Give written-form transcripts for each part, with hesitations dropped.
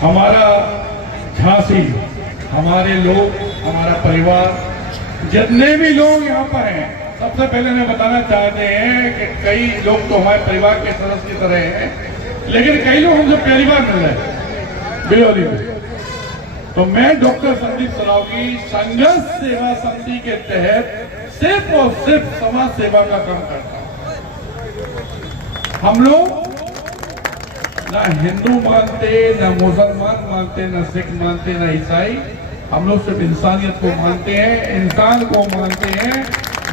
हमारा झांसी, हमारे लोग, हमारा परिवार, जितने भी लोग यहाँ पर हैं, सबसे पहले मैं बताना चाहते हैं कि कई लोग तो हमारे परिवार के सदस्य की तरह हैं, लेकिन कई लोग हमसे पहली बार मिल रहे हैं बिरौली में। तो मैं डॉक्टर संदीप सरावगी संघर्ष सेवा समिति के तहत सिर्फ और सिर्फ समाज सेवा का काम करता हूं। हम लोग ना हिंदू मानते, ना मुसलमान मानते, ना सिख मानते, ना ईसाई। हम लोग सिर्फ इंसानियत को मानते हैं, इंसान को मानते हैं।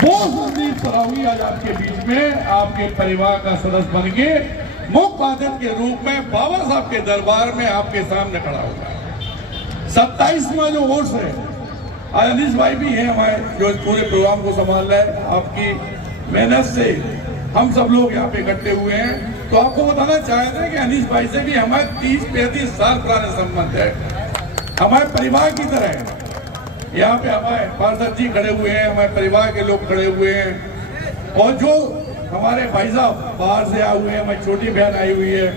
वो संदीप सरावगी आज आपके बीच में आपके परिवार का सदस्य बन के मुख्य अतिथि के रूप में बाबा साहब के दरबार में आपके सामने खड़ा होगा। 27वां जो उर्स है, आज अनीस भाई भी हैं हमारे जो इस पूरे प्रोग्राम को संभाल रहे हैं। आपकी मेहनत से हम सब लोग यहाँ पे इकट्ठे हुए हैं। तो आपको बताना चाहते हैं कि अनीस भाई से भी हमारे 30-35 साल पुराने संबंध है, हमारे परिवार की तरह है। यहाँ पे हमारे पार्षद जी खड़े हुए हैं, हमारे परिवार के लोग खड़े हुए हैं, और जो हमारे भाई साहब बाहर से आए हुए हैं, हमारी छोटी बहन आई हुई है।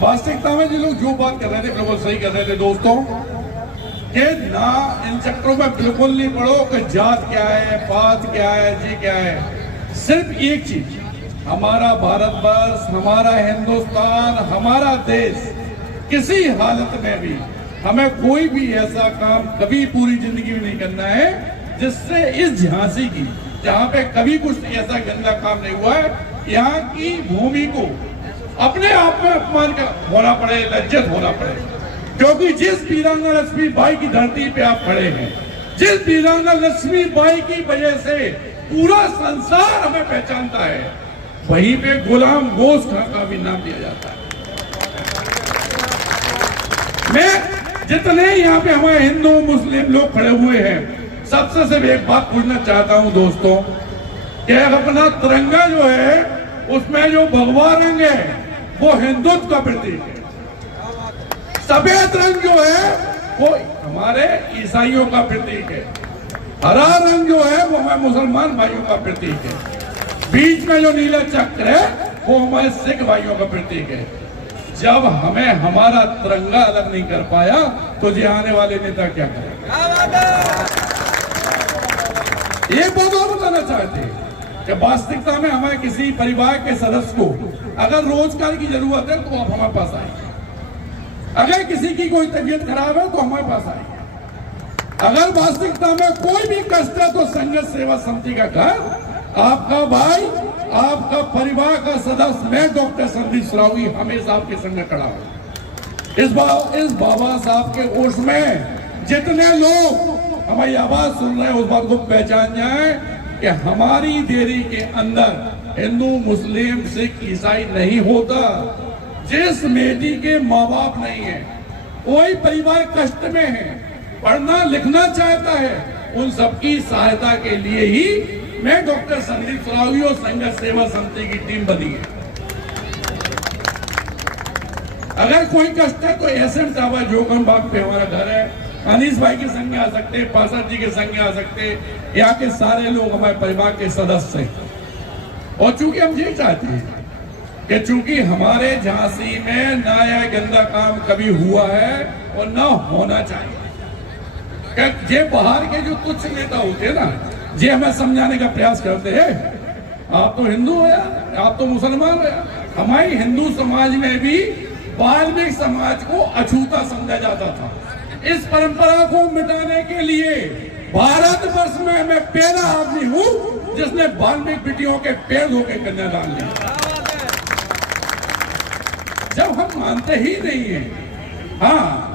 वास्तविकता में जो लोग जो बात कर रहे थे बिल्कुल सही कर रहे थे दोस्तों, कि ना इन चक्रों में बिल्कुल नहीं पड़ो कि जात क्या है, पात क्या है, जी क्या है। सिर्फ एक चीज, हमारा भारतवर्ष, हमारा हिंदुस्तान, हमारा देश, किसी हालत में भी हमें कोई भी ऐसा काम कभी पूरी जिंदगी में नहीं करना है जिससे इस झांसी की, जहाँ पे कभी कुछ ऐसा गंदा काम नहीं हुआ है, यहाँ की भूमि को अपने आप में अपमान का होना पड़े, लज्जित होना पड़े। क्योंकि जिस वीरांगना लक्ष्मीबाई की धरती पे आप खड़े हैं, जिस वीरांगना लक्ष्मीबाई की वजह से पूरा संसार हमें पहचानता है, वहीं पे गुलाम गोश्त खां का भी नाम दिया जाता है। मैं जितने यहाँ पे हमारे हिंदू मुस्लिम लोग खड़े हुए हैं, सबसे सिर्फ एक बात पूछना चाहता हूं दोस्तों, कि अपना तिरंगा जो है उसमें जो भगवा रंग है वो हिंदुत्व का प्रतीक है। सफेद रंग जो है वो हमारे ईसाइयों का प्रतीक है। हरा रंग जो है वो हमारे मुसलमान भाइयों का प्रतीक है। बीच में जो नीला चक्र है वो हमारे सिख भाइयों का प्रतीक है। जब हमें हमारा तिरंगा अलग नहीं कर पाया तो जी आने वाले नेता क्या करेंगे? एक बात और बताना चाहते हैं कि वास्तविकता में हमारे किसी परिवार के सदस्य को अगर रोजगार की जरूरत है तो आप हमारे पास आइए। अगर किसी की कोई तबीयत खराब है तो हमारे पास आइए। अगर वास्तविकता में कोई भी कष्ट है तो संघर्ष सेवा समिति का घर, आपका भाई, आपका परिवार का सदस्य, मैं डॉक्टर संदीप सरावगी हमेशा आपके संग खड़ा हूं। इस बाबा साहब के उर्स में जितने लोग हमारी आवाज सुन रहे हैं उस बात को पहचान जाए कि हमारी देरी के अंदर हिंदू, मुस्लिम, सिख, ईसाई नहीं होता। जिस बेटी के माँ बाप नहीं है, कोई परिवार कष्ट में है, पढ़ना लिखना चाहता है, उन सबकी सहायता के लिए ही मैं डॉक्टर संदीप सरावगी और संघर्ष सेवा समिति की टीम बनी है। अगर कोई कष्ट है तो एसएम टावर जोगम बाग पे हमारा घर है, अनीस भाई के संग आ सकते हैं, पार्षद जी के संग आ सकते हैं, यहाँ के सारे लोग हमारे परिवार के सदस्य हैं। और चूंकि हम ये चाहते हैं कि चूंकि हमारे झांसी में ना यह गंदा काम कभी हुआ है और ना होना चाहिए, ये बाहर के जो कुछ नेता होते हैं ना, ये हमें समझाने का प्रयास करते हैं, आप तो हिंदू हो यार, आप तो मुसलमान हो यार। हमारे हिंदू समाज में भी वाल्मीकि समाज को अछूता समझा जाता था। इस परंपरा को मिटाने के लिए भारतवर्ष में मैं पहला आदमी हूं जिसने वाल्मीकि बेटियों के पैर धो के कन्यादान लिया। जब हम मानते ही नहीं है, हाँ